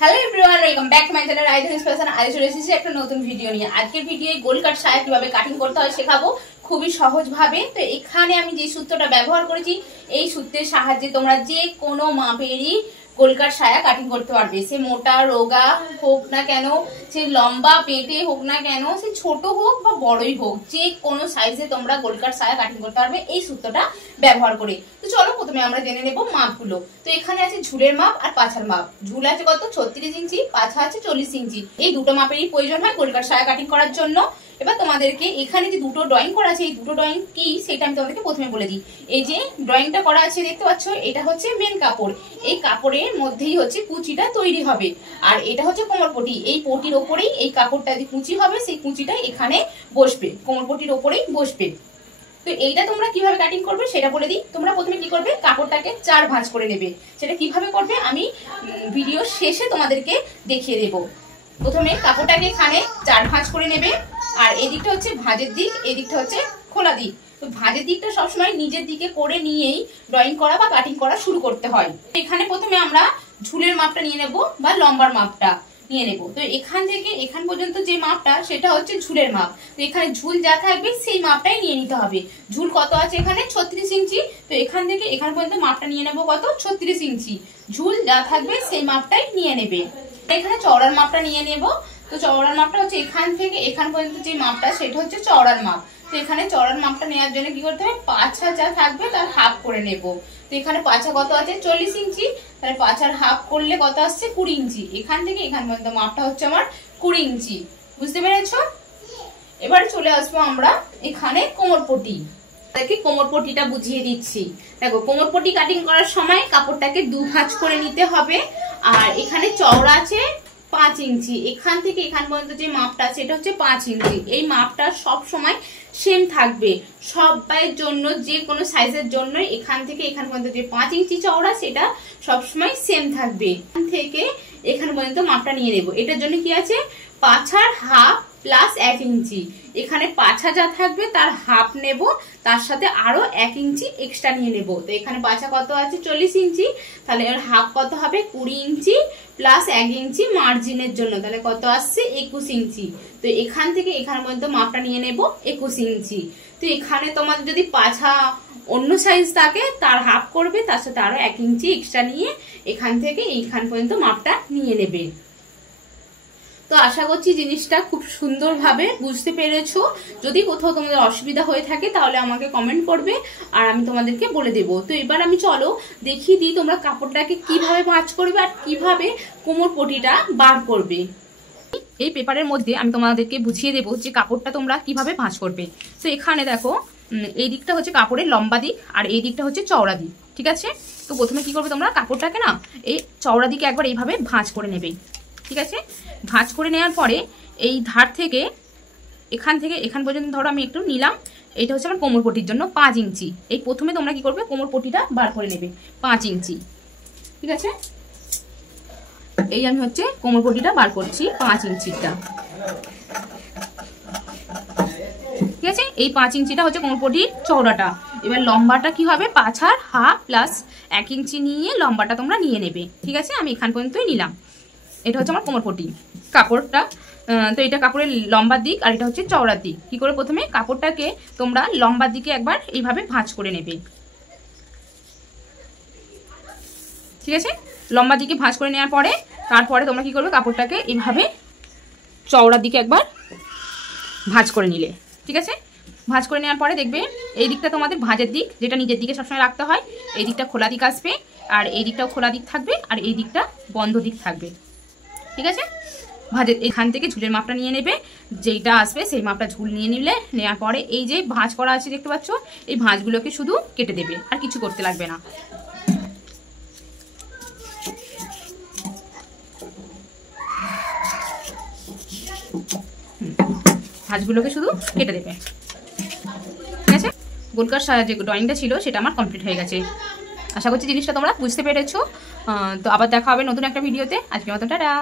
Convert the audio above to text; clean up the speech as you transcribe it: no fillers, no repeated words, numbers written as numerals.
Hello everyone, welcome back to my channel Aiden's fashion. আজ চলে এসেছি একটা নতুন ভিডিও নিয়ে। আজকের ভিডিওয়ে গোল কাট সায়া কিভাবে কাটিং করতে হয় শেখাবো খুবই সহজ ভাবে। তো এখানে আমি যে সূত্রটা ব্যবহার করেছি, এই সূত্রের সাহায্যে তোমরা যে কোনো মাপেরই গোল কাট সায়া কাটিং করতে পারবে। সে মোটা রোগা হোক না কেন, সে লম্বা পেটে হোক না কেন, সে ছোট হোক বা বড়ই হোক, যে কোনো সাইজে তোমরা গোল কাট সায়া কাটিং করতে পারবে এই সূত্রটা ব্যবহার করে। তো চলো প্রথমে আমরা জেনে নেব মাপগুলো। তো এখানে আছে ঝুলের মাপ আর পাছার মাপ। ঝুল আছে কত 36 ইঞ্চি, পাছা আছে 40 ইঞ্চি। এই দুটো মাপেরই প্রয়োজন হয় গোল কাট সায়া কাটিং করার জন্য। এবার তোমাদেরকে এখানে যে দুটো ড্রয়িং করা আছে, এই দুটো ড্রয়িং কি সেটা আমি তোমাদেরকে প্রথমে বলে দিই। এই যে ড্রয়িংটা করা আছে দেখতে পাচ্ছ, এটা হচ্ছে মেন কাপড়। এই কাপড়ের মধ্যেই হচ্ছে কুচিটা তৈরি হবে। আর এটা হচ্ছে কোমরপটি। এই পটির ওপরেই এই কাপড়টা যে কুচি হবে, সেই কুচিটা এখানে বসবে, কোমরপটির ওপরেই বসবে। তো এইটা তোমরা কিভাবে কাটিং করবে সেটা বলে দিই। তোমরা প্রথমে কি করবে, কাপড়টাকে 4 ভাঁজ করে নেবে। সেটা কিভাবে করবে আমি ভিডিও শেষে তোমাদেরকে দেখিয়ে দেব। প্রথমে কাপড়টাকে এখানে 4 ভাঁজ করে নেবে। আর এই দিকটা হচ্ছে ভাঁজের দিক, এই দিকটা হচ্ছে খোলা দিক। তো ভাঁজের দিকটা সবসময় নিজের দিকে করে নিয়েই ড্রয়িং করা বা কাটিং করা শুরু করতে হয়। এখানে প্রথমে আমরা ঝুলের মাপটা নিয়ে নেব বা লম্বার মাপটা নিয়ে নেব। তো এখান থেকে এখান পর্যন্ত যে মাপটা সেটা হচ্ছে ঝুলের মাপ। তো এখানে ঝুল যা থাকবে সেই মাপটাই নিয়ে নিতে হবে। ঝুল কত আছে এখানে 36 ইঞ্চি। তো এখান থেকে এখান পর্যন্ত মাপটা নিয়ে নেব কত 36 ইঞ্চি। ঝুল যা থাকবে সেই মাপটাই নিয়ে নেবে। এখানে চওড়ার মাপটা নিয়ে নেব। তো চওড়ার মাপটা হচ্ছে এখান থেকে এখান পর্যন্ত যে মাপটা সেটা হচ্ছে চওড়ার মাপ। তো এখানে চওড়ার মাপটা নেওয়ার জন্য কি করতে হবে, পাছা যা থাকবে তার হাফ করে নেব। তো এখানে পাছা কত আছে 40 ইঞ্চি, তাহলে পাছার হাফ করলে কত আসছে 20 ইঞ্চি। এখান থেকে এখান পর্যন্ত মাপটা হচ্ছে আমার 20 ইঞ্চি। বুঝতে পেরেছো? এবার চলে আসবো আমরা এখানে কোমরপটি। কোমরপটিটা বুঝিয়ে দিচ্ছি। দেখো, কোমরপটি কাটিং করার সময় কাপড়টাকে 2 ভাঁজ করে নিতে হবে। আর এখানে চওড়া আছে 5 ইঞ্চি। এখান থেকে এখান পর্যন্ত যে মাপটা আছে এটা হচ্ছে 5 ইঞ্চি। এই মাপটা সব সময় সেম থাকবে সবাইয়ের জন্য, যে কোনো সাইজের জন্য। এখান থেকে এখান পর্যন্ত যে 5 ইঞ্চি চওড়া সেটা সবসময় সেম থাকবে। এখান থেকে এখান পর্যন্ত মাপটা নিয়ে নেব। এটার জন্য কি আছে, পাছার হাফ প্লাস 1 ইঞ্চি। এখানে পাছা যা থাকবে তার হাফ নেব, তার সাথে আরো 1 ইঞ্চি এক্সট্রা নিয়ে নেব। তো এখানে পাছা কত আছে 40 ইঞ্চি, তাহলে এর হাফ কত হবে 20 ইঞ্চি প্লাস 1 ইঞ্চি মার্জিনের জন্য, তাহলে কত আসছে 21 ইঞ্চি। তো এখান থেকে এখান পর্যন্ত মাপটা নিয়ে নেব 21 ইঞ্চি। তো এখানে তোমাদের যদি পাছা অন্য সাইজ থাকে তার হাফ করবে, তার সাথে আরো 1 ইঞ্চি এক্সট্রা নিয়ে এখান থেকে এইখান পর্যন্ত মাপটা নিয়ে নেবে। তো আশা করছি জিনিসটা খুব সুন্দরভাবে বুঝতে পেরেছো। যদি কোথাও তোমাদের অসুবিধা হয়ে থাকে তাহলে আমাকে কমেন্ট করবে আর আমি তোমাদেরকে বলে দেব। তো এবার আমি চলো দেখিয়ে দিই তোমরা কাপড়টাকে কিভাবে ভাঁজ করবে আর কিভাবে কোমরপটিটা বার করবে। এই পেপারের মধ্যে আমি তোমাদেরকে বুঝিয়ে দেবো যে কাপড়টা তোমরা কিভাবে ভাঁজ করবে। তো এখানে দেখো, এই দিকটা হচ্ছে কাপড়ের লম্বা দিক আর এই দিকটা হচ্ছে চওড়া দিক, ঠিক আছে? তো প্রথমে কি করবে, তোমরা কাপড়টাকে না এই চওড়া দিকে একবার এইভাবে ভাঁজ করে নেবে, ঠিক আছে? ভাঁজ করে নেওয়ার পরে এই ধার থেকে এখান পর্যন্ত ধরো আমি একটু নিলাম। এটা হচ্ছে আমার কোমরপটির জন্য 5 ইঞ্চি। এই প্রথমে তোমরা কি করবে, কোমরপটিটা বার করে নেবে 5 ইঞ্চি, ঠিক আছে? এই আমি হচ্ছে কোমরপটিটা বার করছি 5 ইঞ্চিটা, ঠিক আছে? এই 5 ইঞ্চিটা হচ্ছে কোমরপটির চওড়াটা। এবার লম্বাটা কি হবে, পাছার হাফ প্লাস 1 ইঞ্চি নিয়ে লম্বাটা তোমরা নিয়ে নেবে, ঠিক আছে? আমি এখান পর্যন্তই নিলাম। এটা হচ্ছে আমার কোমরপটি কাপড়টা। তো এটা কাপড়ের লম্বার দিক আর এটা হচ্ছে চওড়ার দিক। কি করে, প্রথমে কাপড়টাকে তোমরা লম্বার দিকে একবার এইভাবে ভাঁজ করে নেবে, ঠিক আছে? লম্বার দিকে ভাঁজ করে নেওয়ার পরে তারপরে তোমরা কি করবে, কাপড়টাকে এইভাবে চওড়ার দিকে একবার ভাঁজ করে নিলে, ঠিক আছে? ভাঁজ করে নেওয়ার পরে দেখবে এই দিকটা তোমাদের ভাঁজের দিক, যেটা নিজের দিকে সবসময় রাখতে হয়। এই দিকটা খোলা দিক আসবে আর এই দিকটাও খোলা দিক থাকবে আর এই দিকটা বন্ধ দিক থাকবে, ঠিক আছে? ভাঁজের এখান থেকে ঝুলের মাপটা নিয়ে নেবে, যেইটা আসবে সেই মাপটা ঝুল নিয়ে নিলে, নেওয়ার পরে এই যে ভাঁজ করা আছে দেখতে পাচ্ছ, এই ভাঁজগুলোকে শুধু কেটে দেবে, আর কিছু করতে লাগবে না। ভাঁজগুলোকে শুধু কেটে দেবে, ঠিক আছে? গোল কাট সায়া যে ড্রয়িংটা ছিল সেটা আমার কমপ্লিট হয়ে গেছে। আশা করছি জিনিসটা তোমরা বুঝতে পেরেছো। তো আবার দেখা হবে নতুন একটা ভিডিওতে। আজকের মতো টাটা।